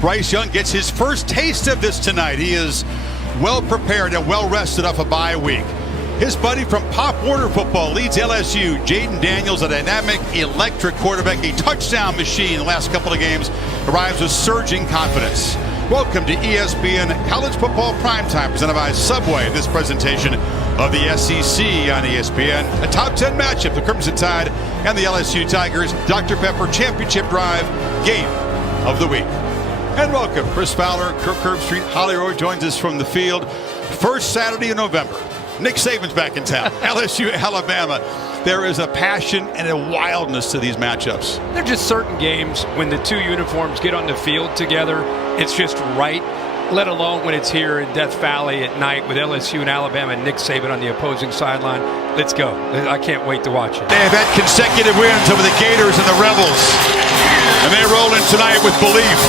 Bryce Young gets his first taste of this tonight. He is well prepared and well rested off a bye week. His buddy from Pop Warner Football leads LSU, Jaden Daniels, a dynamic, electric quarterback, a touchdown machine the last couple of games, arrives with surging confidence. Welcome to ESPN College Football Primetime, presented by Subway. This presentation of the SEC on ESPN. A top 10 matchup, the Crimson Tide and the LSU Tigers. Dr. Pepper Championship Drive, game of the week. And welcome, Chris Fowler, Kirk Herbstreit, Holly Roy joins us from the field. First Saturday in November. Nick Saban's back in town. LSU, Alabama. There is a passion and a wildness to these matchups. They're just certain games when the two uniforms get on the field together, it's just right, let alone when it's here in Death Valley at night with LSU and Alabama and Nick Saban on the opposing sideline. Let's go. I can't wait to watch it. They have had consecutive wins over the Gators and the Rebels, and they roll in tonight with belief.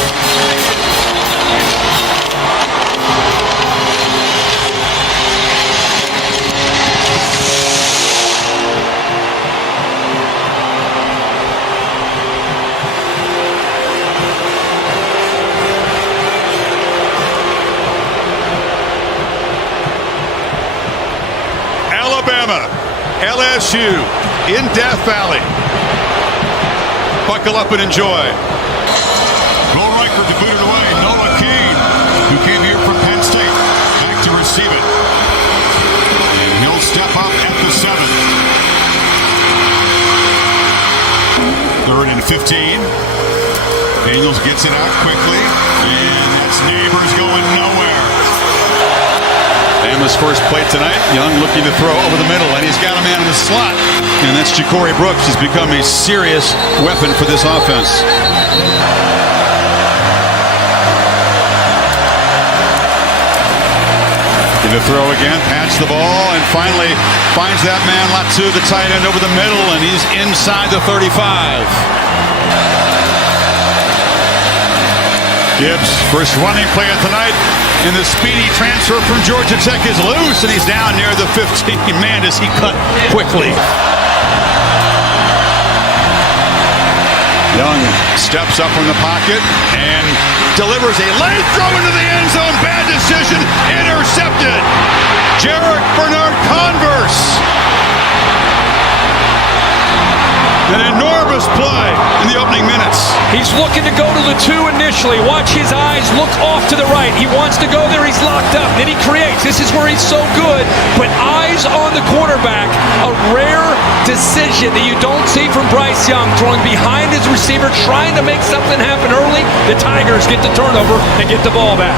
LSU in Death Valley. Buckle up and enjoy. Will Riker to boot it away. Noah Keane, who came here from Penn State, back to receive it. And he'll step up at the 7. 3rd and 15. Daniels gets it out quickly. And that's Neighbors going nowhere. Bama's first play tonight. Young looking to throw over the middle, and he's got a man in the slot. And that's Ja'Cory Brooks. He's become a serious weapon for this offense. In the throw again, pats the ball, and finally finds that man, Latu, the tight end, over the middle, and he's inside the 35. Gibbs, first running play of the night, and the speedy transfer from Georgia Tech is loose, and he's down near the 15. Man, does he cut quickly. Young steps up from the pocket and delivers a late throw into the end zone. Bad decision, intercepted. Jarek Bernard Converse. An enormous play in the opening minutes. He's looking to go to the 2 initially. Watch his eyes look off to the right. He wants to go there. He's locked up. Then he creates. This is where he's so good. But eyes on the quarterback. A rare decision that you don't see from Bryce Young. Throwing behind his receiver, trying to make something happen early. The Tigers get the turnover and get the ball back.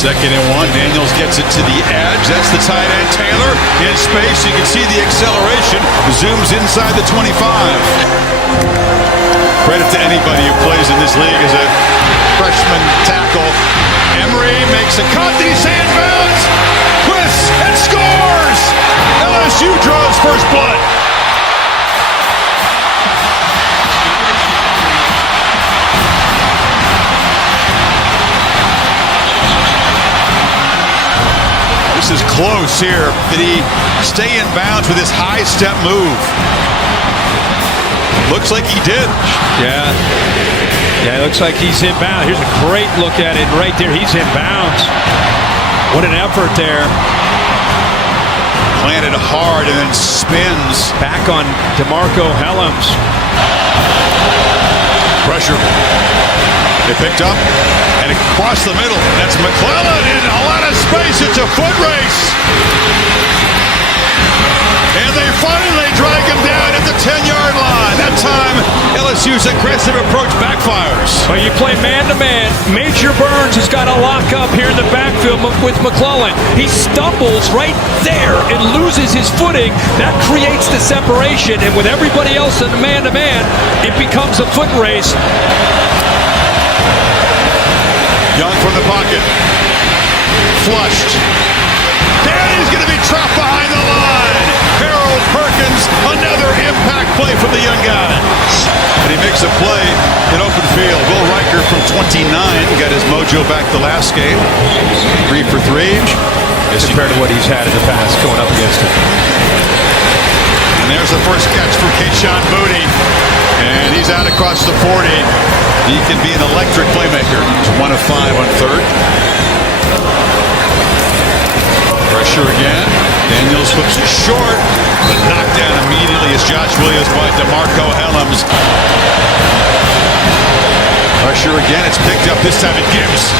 2nd and 1. Daniels gets it to the edge. That's the tight end, Taylor. In space, you can see the acceleration. Zooms inside the 25. Credit to anybody who plays in this league as a freshman tackle. Emery makes a cut. He's handbounds. Twists and scores. LSU draws first blood. This is close here. Did he stay in bounds with his high step move? Looks like he did. Yeah, it looks like he's in bounds. Here's a great look at it right there. He's in bounds. What an effort there. Planted hard and then spins. Back on DeMarco Helms. Pressure. They picked up and across the middle. That's McClellan in a lot of space. It's a foot race. And they finally drag him down at the 10-yard line. That time, LSU's aggressive approach backfires. Well, you play man-to-man. Major Burns has got a lock up here in the backfield with McClellan. He stumbles right there and loses his footing. That creates the separation. And with everybody else in the man-to-man, it becomes a foot race. Young from the pocket. Flushed. Danny's going to be trapped behind the line. Harold Perkins, another impact play from the young guy. And he makes a play in open field. Will Riker from 29 got his mojo back the last game. 3 for 3. Compared to what he's had in the past going up against him. And there's There's the first catch from Kayshon Mooney. And he's out across the 40. He can be an electric playmaker. He's 1 of 5 on third. Pressure again. Daniels flips it short, but knocked down immediately as Josh Williams by DeMarco Hellams. Pressure again. It's picked up this time at Gibbs.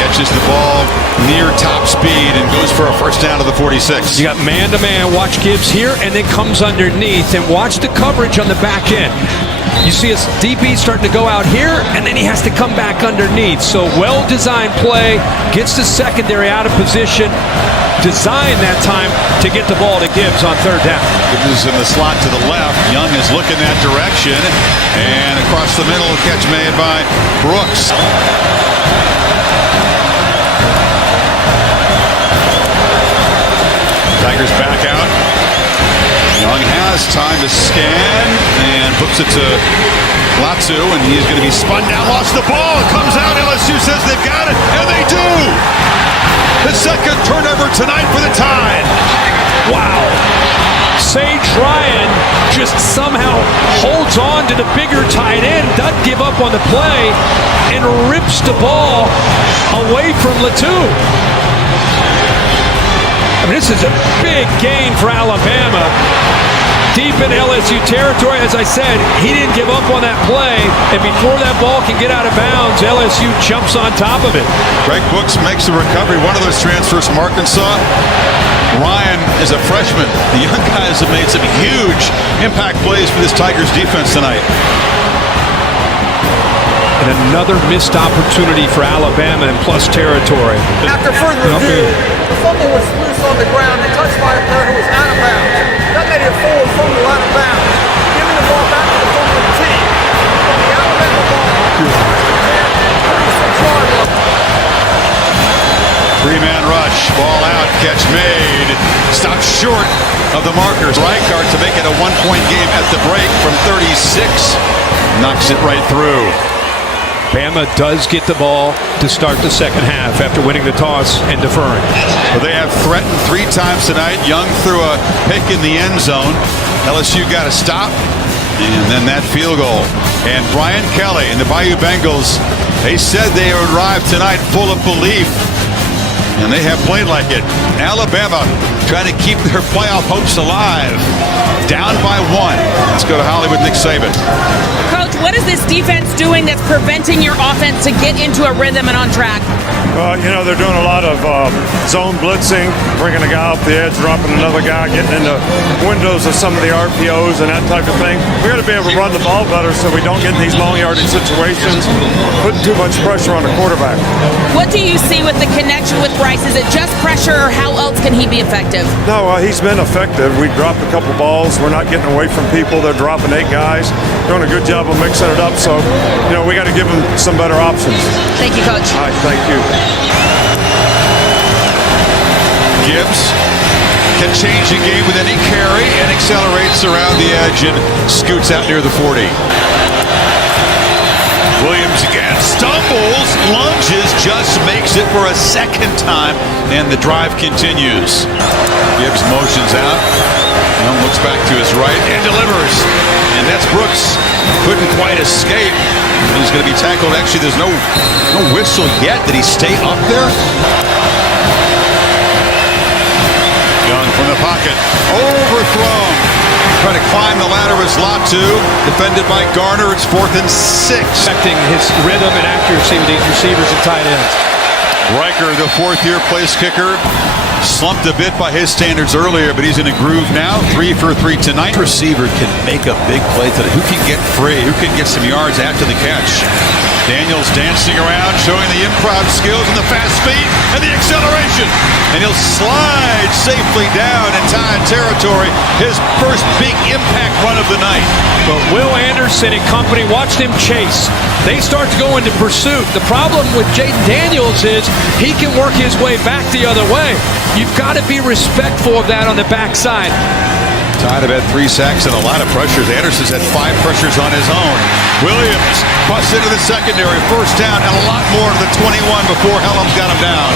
Catches the ball near top speed and goes for a first down to the 46. You got man-to-man. Watch Gibbs here, and then comes underneath. And watch the coverage on the back end. You see his DB starting to go out here, and then he has to come back underneath. So well-designed play. Gets the secondary out of position. Designed that time to get the ball to Gibbs on third down. Gibbs is in the slot to the left. Young is looking that direction. And across the middle, catch made by Brooks. Tigers back out. Young has time to scan and flips it to Latu, and he's going to be spun down. Lost the ball. It comes out. LSU says they've got it, and they do. The second turnover tonight for the Tide. Wow. Sage Ryan just somehow holds on to the bigger tight end, doesn't give up on the play, and rips the ball away from Latu. I mean, this is a big gain for Alabama. Deep in LSU territory, as I said, he didn't give up on that play, and before that ball can get out of bounds, LSU jumps on top of it. Greg Brooks makes the recovery. One of those transfers from Arkansas. Ryan is a freshman. The young guys have made some huge impact plays for this Tigers defense tonight. And another missed opportunity for Alabama in plus territory. After further review, the fumble was loose on the ground and touched by a player who was out of bounds. That made it a forward fumble out of bounds, giving the ball back to the fumbling team. From the Alabama ball, 36-yard line. Three-man rush, ball out, catch made. Stopped short of the markers. Reichard to make it a one-point game at the break from 36. Knocks it right through. Bama does get the ball to start the second half after winning the toss and deferring. Well, they have threatened 3 times tonight. Young threw a pick in the end zone. LSU got a stop, and then that field goal. And Brian Kelly and the Bayou Bengals, they said they would arrive tonight full of belief, and they have played like it. Alabama trying to keep their playoff hopes alive. Down by 1. Let's go to Hollywood, Nick Saban. Coach, what is this defense doing that's preventing your offense to get into a rhythm and on track? You know, they're doing a lot of zone blitzing, bringing a guy off the edge, dropping another guy, getting into windows of some of the RPOs and that type of thing. We got to be able to run the ball better so we don't get in these long yardage situations, putting too much pressure on the quarterback. What do you see with the connection with Bryce? Is it just pressure, or how else can he be effective? No, he's been effective. We dropped a couple balls. We're not getting away from people. They're dropping 8 guys. Doing a good job of mixing it up. So, you know, we got to give them some better options. Thank you, Coach. All right, thank you. Gibbs can change the game with any carry and accelerates around the edge and scoots out near the 40. Williams again stumbles, lunges, just makes it for a second time, and the drive continues. Gibbs motions out. Young looks back to his right and delivers. And that's Brooks. Couldn't quite escape. He's going to be tackled. Actually, there's no whistle yet. Did he stay up there? Young from the pocket. Overthrown. Trying to climb the ladder was Latu. Defended by Garner. It's 4th and 6. Affecting his rhythm and accuracy with these receivers and tight ends. Riker, the 4th-year place kicker, slumped a bit by his standards earlier, but he's in a groove now. 3 for 3 tonight. Receiver can make a big play today. Who can get free? Who can get some yards after the catch? Daniels dancing around, showing the improv skills and the fast feet and the acceleration. And he'll slide safely down in Tide territory. His first big impact run of the night. But Will Anderson and company, watch them chase. They start to go into pursuit. The problem with Jaden Daniels is he can work his way back the other way. You've got to be respectful of that on the backside. Tide have had 3 sacks and a lot of pressures. Anderson's had 5 pressures on his own. Williams busts into the secondary. First down and a lot more to the 21 before Hellams got him down.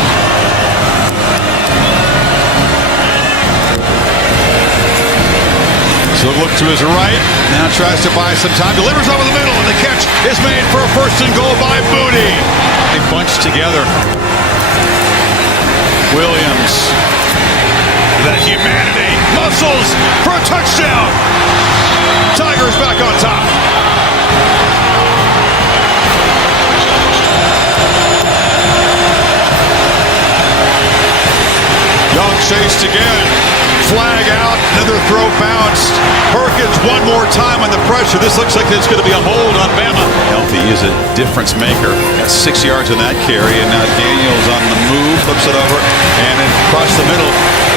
So look to his right. Now tries to buy some time. Delivers over the middle, and the catch is made for a first and goal by Booty. They bunch together. Williams. The humanity. Muscles for a touchdown. Tigers back on top. Young chased again. Flag out. Another throw bounced. Perkins one more time on the pressure. This looks like there's going to be a hold on Bama. Healthy is a difference maker. Got 6 yards on that carry, and now Daniels on the move. Flips it over, and then across the middle.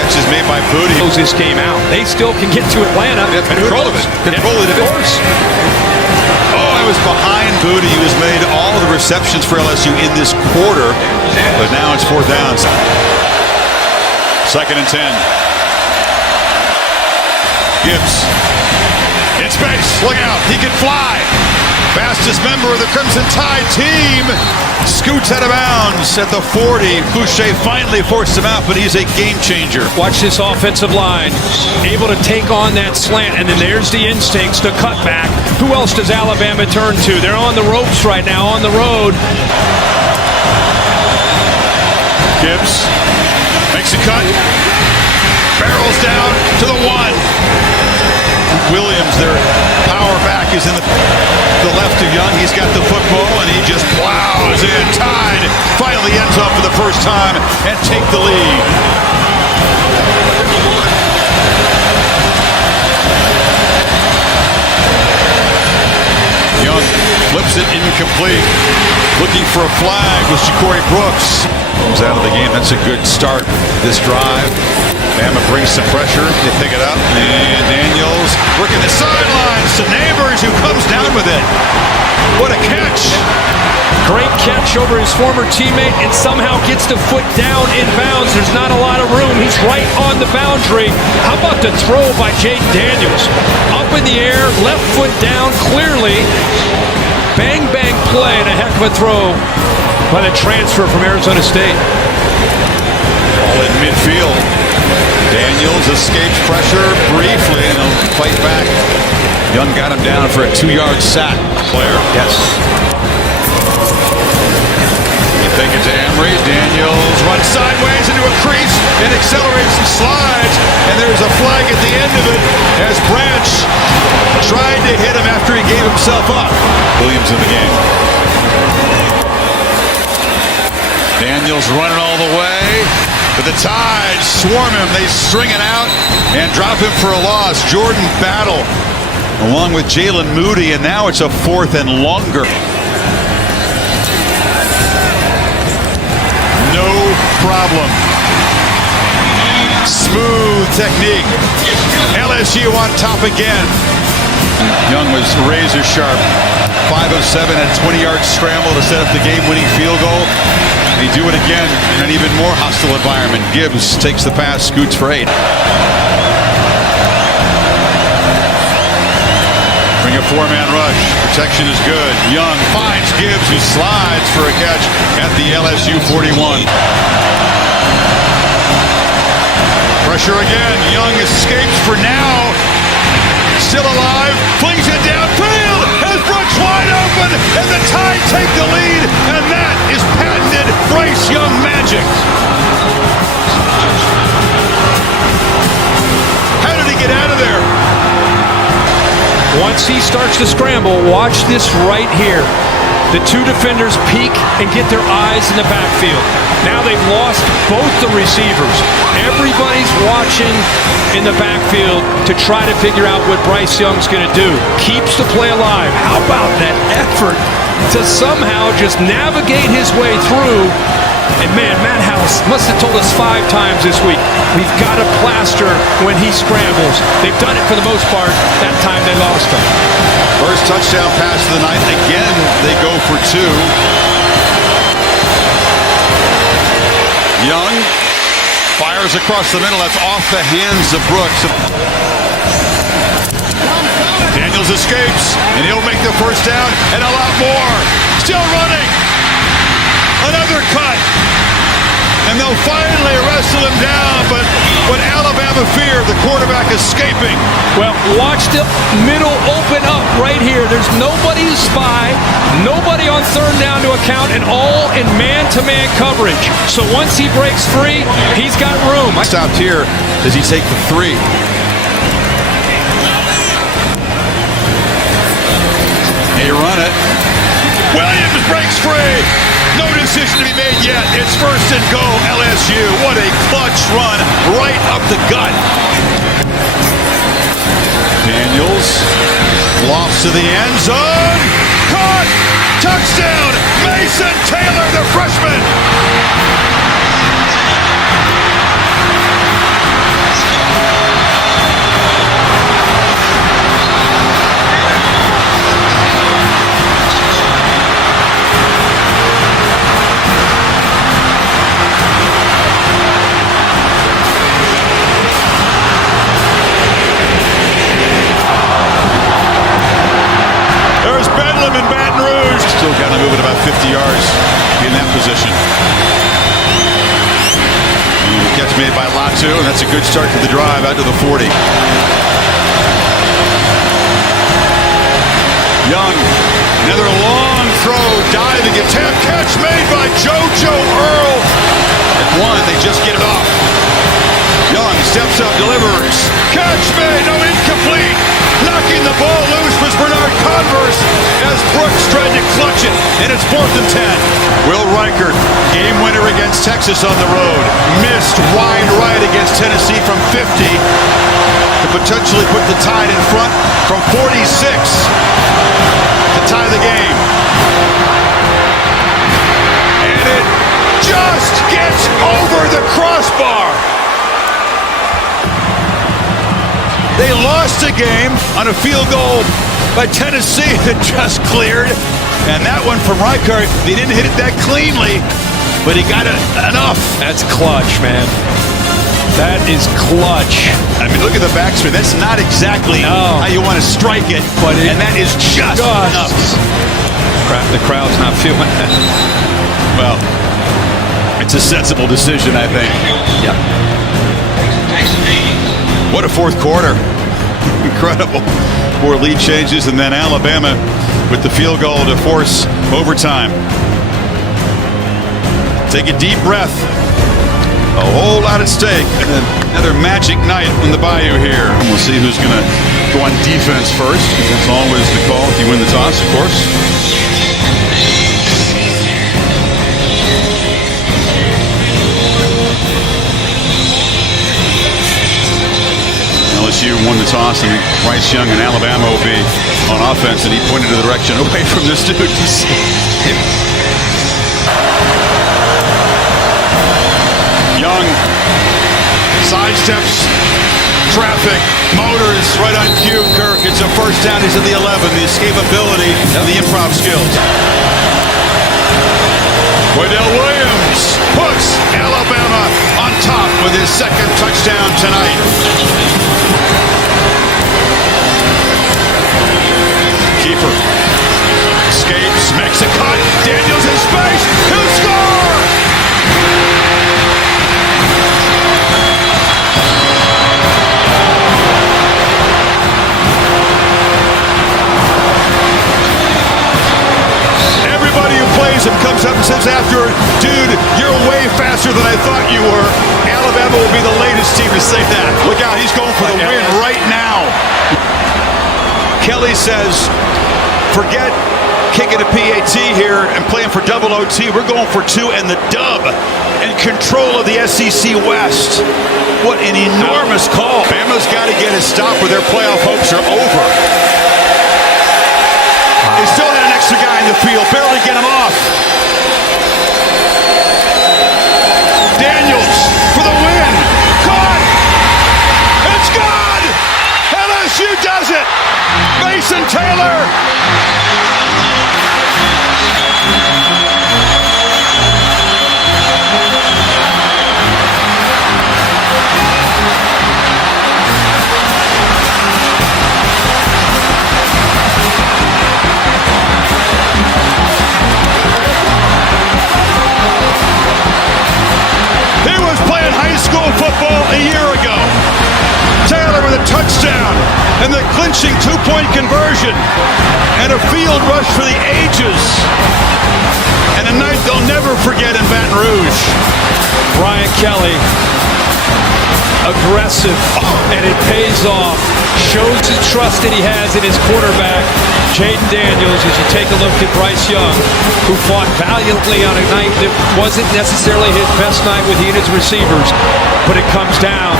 Catch is made by Booty. Close this game out. They still can get to Atlanta. They have control of it. Control it, of course. Oh, I was behind Booty. He was made all the receptions for LSU in this quarter, but now it's 4th down. 2nd and 10. Gibbs in space. Look out. He can fly. Fastest member of the Crimson Tide team scoots out of bounds at the 40. Boucher finally forced him out, but he's a game changer. Watch this offensive line. Able to take on that slant, and then there's the instincts, the cutback. Who else does Alabama turn to? They're on the ropes right now, on the road. Gibbs makes a cut. Barrels down to the 1. Williams, their power back, is in the left of Young. He's got the football, and he just plows in. Tide finally ends up for the first time and take the lead. Young flips it incomplete. Looking for a flag with Ja'Cory Brooks. Comes out of the game. That's a good start this drive. Bama brings some pressure. They pick it up. And Daniels working the sidelines to Neighbors, who comes down with it. What a catch. Great catch over his former teammate, and somehow gets the foot down in bounds. There's not a lot of room. He's right on the boundary. How about the throw by Jaden Daniels? Up in the air, left foot down clearly. Bang, bang play, and a heck of a throw by the transfer from Arizona State. All in midfield. Daniels escapes pressure briefly, and he'll fight back. Young got him down for a 2-yard sack. Player. Yes. You think it's Emery. Daniels runs sideways into a crease and accelerates and slides. And there's a flag at the end of it as Branch tried to hit him after he gave himself up. Williams in the game. Daniels running all the way. But the Tide swarm him. They string it out and drop him for a loss. Jordan Battle along with Jalen Moody, and now it's a 4th and longer. No problem. Smooth technique. LSU on top again. Young was razor sharp. 5 of 7 at 20-yard scramble to set up the game-winning field goal. They do it again in an even more hostile environment. Gibbs takes the pass, scoots for 8. Bring a 4-man rush. Protection is good. Young finds Gibbs, who slides for a catch at the LSU 41. Pressure again. Young escapes for now. Still alive. Flings it downfield. Has Brooks wide open. And the Tide take the lead. And that is patented Bryce Young magic. How did he get out of there? Once he starts to scramble, watch this right here. The 2 defenders peek and get their eyes in the backfield. Now they've lost both the receivers. Everybody's watching in the backfield to try to figure out what Bryce Young's going to do. Keeps the play alive. How about that effort to somehow just navigate his way through? And man, Matt House must have told us 5 times this week, we've got to plaster when he scrambles. They've done it for the most part. That time they lost him. First touchdown pass of the night. Again, they go for 2. Young fires across the middle. That's off the hands of Brooks. Daniels escapes, and he'll make the first down and a lot more. Still running. Another cut. and they'll finally wrestle him down, but what Alabama feared, the quarterback escaping. Well, watch the middle open up right here. There's nobody to spy, nobody on third down to account, and all in man-to-man coverage. So once he breaks free, he's got room. I stopped here. Does he take the 3? They run it. Williams breaks free. No decision to be made yet. It's first and goal, LSU. What a clutch run right up the gut. Daniels lofts to the end zone. Caught. Touchdown. Mason Taylor, the freshman. There's Bedlam in Baton Rouge. Still got to move it about 50 yards in that position. Catch made by Latu, and that's a good start to the drive out to the 40. Young, another long throw, diving attempt, catch made by JoJo Earl. At 1, they just get it off. Young steps up, delivers. Catch made, no, incomplete. Knocking the ball loose was Bernard Converse as Brooks tried to clutch it, and it's 4th and 10. Will Reichert, game winner against Texas on the road. Missed wide right against Tennessee from 50 to potentially put the Tide in front from 46 to tie the game. And it just gets over the crossbar. They lost a game on a field goal by Tennessee that just cleared. And that one from Reichert, they didn't hit it that cleanly, but he got it enough. That's clutch, man. That is clutch. I mean, look at the backspin. That's not exactly how you want to strike it, and that is just enough. The crowd's not feeling that. Well, it's a sensible decision, I think. Yeah. What a fourth quarter. Incredible. 4 lead changes, and then Alabama with the field goal to force overtime. Take a deep breath. A whole lot at stake. And another magic night on the Bayou here. And we'll see who's going to go on defense first, because that's always the call if you win the toss, of course. LSU won the toss, and Bryce Young and Alabama will be on offense, and he pointed to the direction away from the students. Young sidesteps traffic, motors right on cue. Kirk, it's a first down. He's at the 11. The escapability and the improv skills. Waddell Williams puts Alabama on top with his 2nd touchdown tonight. Keeper escapes, makes a cut. Daniels in space. He'll score! Everybody who plays him comes up and says after, dude, you're way faster than I thought you were. Alabama will be the latest team to say that. Look out, he's going for the win right now. Kelly says, forget kicking a PAT here and playing for double OT. We're going for 2 and the dub and control of the SEC West. What an enormous call. Bama's got to get a stop or their playoff hopes are over. They still had an extra guy in the field, barely get him off. Daniels for the win. Caught! It's good! LSU does it! Mason Taylor! and the clinching two-point conversion, and a field rush for the ages, and a night they'll never forget in Baton Rouge. Brian Kelly, aggressive, and it pays off. Shows the trust that he has in his quarterback, Jaden Daniels, as you take a look at Bryce Young, who fought valiantly on a night that wasn't necessarily his best night with he and his receivers. But it comes down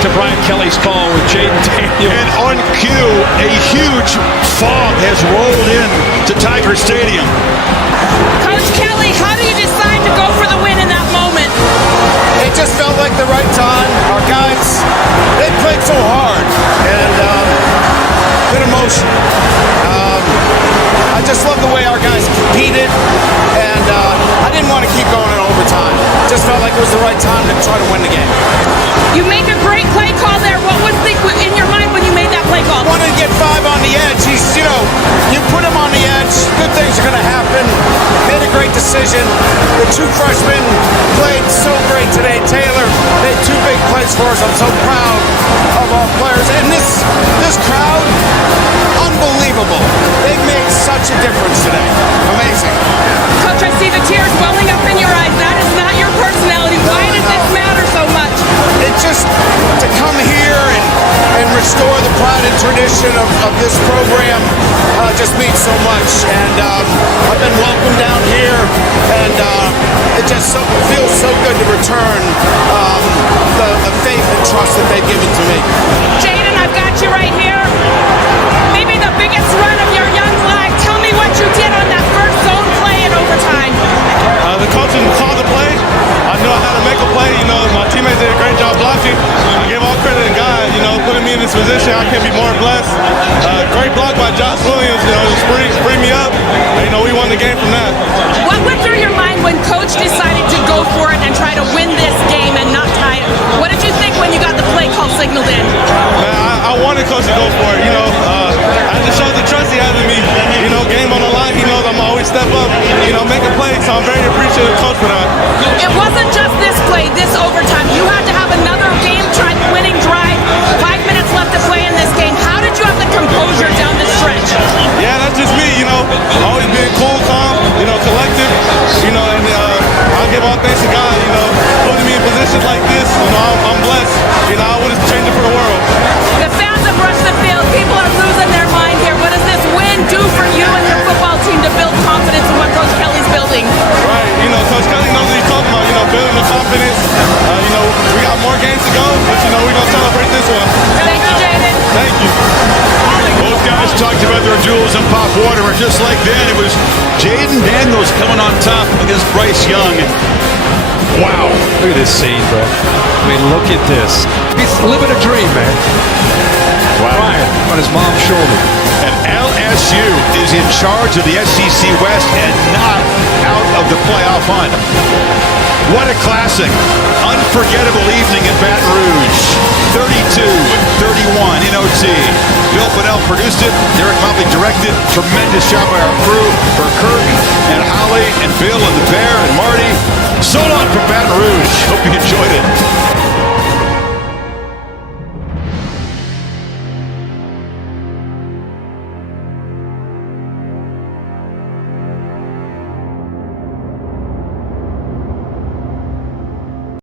to Brian Kelly's call with Jaden Daniels. And on cue, a huge fog has rolled in to Tiger Stadium. Coach Kelly, how do you decide to go for the win in that moment? It just felt like the right time. Our guys, they played so hard, and good emotion. I just love the way our guys competed, and I didn't want to keep going in overtime. It just felt like it was the right time to try to win the game. You make a great play call there. What was in your mind when you made that play call? Wanted to get 5 on the edge. You put him on the edge, good things are going to happen. Made a great decision. The 2 freshmen played so great today. Taylor made 2 big plays for us. I'm so proud of our players. And this crowd, unbelievable. They made such a difference today. Amazing. Coach, I see the tears welling up in your eyes. That is not your personality. Why does this matter so much? It's just to come here and restore the pride and tradition of this program just means so much. And I've been welcomed down here, and it just feels so good to return the faith and trust that they've given to me. Jaden, I've got you right here. Maybe the biggest run of your young life. Tell me what you did on that first zone play in overtime. The coaches called the play. I knew I had to make a play. My teammates did a great job blocking. I give all credit to God, putting me in this position. I can't be more blessed. Great block by Josh Williams. Just free me up. We won the game from that. What went through your mind when Coach decided to go for it and try to win this game and not tie it? What did you think when you got the play call signaled in? Man, I wanted Coach to go for it. I just showed the trust he has in me. Game on the line. He knows I'm always step up. Make a play. So I'm very appreciative of Coach for that. It wasn't just this play, this overtime. You had to have another game-winning drive. 5 minutes left to play in this game. How did you have the composure down the stretch? Yeah, that's just me. Always being cool, calm, collective. And I'll give all thanks to God. Putting me in positions like this. I'm blessed. I wouldn't change it for the world. The fans have rushed the field. People are losing their mind here. What does this win do for you and your football team to build confidence in what Coach Kelly's building? Right. Coach Kelly knows what he's talking about. Building the confidence. We got more games to go, but we're gonna celebrate this one. Thank you, Jaden. Thank you. Both guys talked about their duels in pop water, and just like that, it was Jaden Daniels coming on top against Bryce Young. Wow. Look at this scene, bro. Look at this. He's living a dream, man. Wow. Ryan on his mom's shoulder. And LSU is in charge of the SEC West and not out of the playoff hunt. What a classic. Unforgettable evening in Baton Rouge. 32-31 in OT. Bill Fennell produced it. Derek Mobley directed. Tremendous job by our crew. For Kirk and Holly and Bill and the Bear and Marty. So long from Baton Rouge. Hope you enjoyed it.